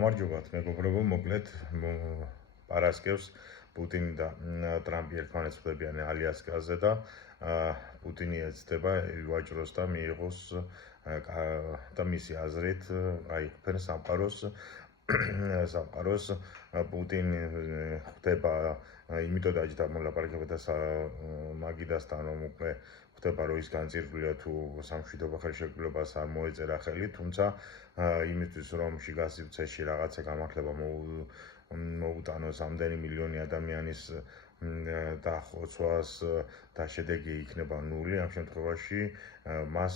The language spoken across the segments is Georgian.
გამარჯობათ, მეგობრებო, მოკლედ პარასკევს პუტინი და ტრამპი ერთმანეთს ხვდებიან ალიასკაზე და პუტინი ეცდება ივაჭროს და მიიღოს და მისი აზრით აიღფენ სამყაროს პუტინი ხდება იმიტომ დაჯდა მოლაპარაკება და მაგიდასთან რომ უკვე ხდება რომ ის განწირულია თუ სამშვიდობო ხელშეკრულებას არ მოეწერა ხელი, თუმცა იმისთვის რომ შიგასივრცეში რაღაცა გამართლება მოუტანოს ამდენი მილიონი ადამიანის დახოცვას და შედეგი იქნება ნული, ამ შემთხვევაში მას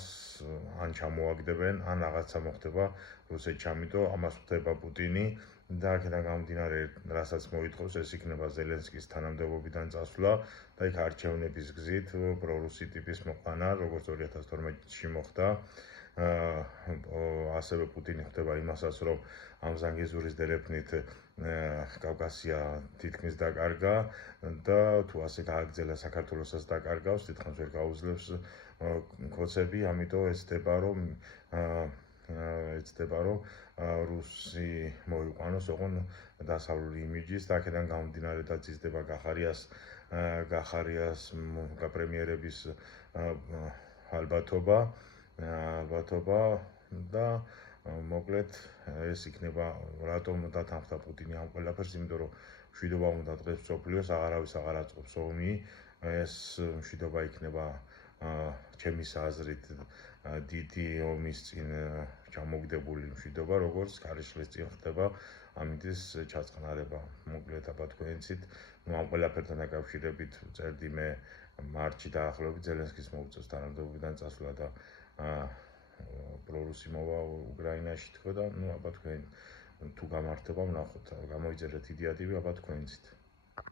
ან ჩამოაგდებენ, ან რაღაცა მოხდება რუსეთში, ამიტომ ამას ხვდება პუტინი და აქედან გამომდინარე, რასაც მოითხოვს, ეს იქნება ზელენსკის თანამდებობიდან წასვლა და იქ არჩევნების გზით პრორუსი ტიპის მოყვანა, როგორც 2012-ში მოხდა. ასევე პუტინი ხდება იმასაც, რომ ამ ზანგეზურის დერეფნით კავკასია თითქმის დაკარგა და თუ ასე გააგრძელა საქართველოსაც დაკარგავს, თითქმის ვერ გაუძლებს ქოცები, ამიტომ ეცდება რომ რუსი მოიყვანოს ოღონ დასავლური იმიჯის და აქედან გამომდინარე და იზრდება გახარიას პრემიერების ალბათობა და მოკლედ ეს იქნება რატომ დათანხმდა პუტინი ამ ყველაფერს, იმიტომ რომ მშვიდობა უნდა დღეს მსოფლიოს, აღარავის აღარ აწყობს ომი, ეს მშვიდობა იქნება ჩემის აზრით დიდი ომის წინ ჩამოგდებული მშვიდობა, როგორც ქარიშხლის წინ ხდება ამიტის ჩაწყნარება. მოკლედ აბა თქვენიცით, ამ ყველაფერთან დაკავშირებით წერდი მე მარტში დაახლოებით ზელენსკის მოუწევს თანამდებობიდან წასვლა და პრორუსი მოვა უკრაინაში თქო და აბა თქვენ თუ გამართება ვნახოთ, გამოიწერეთ იდეატივი აბა თქვენიცით.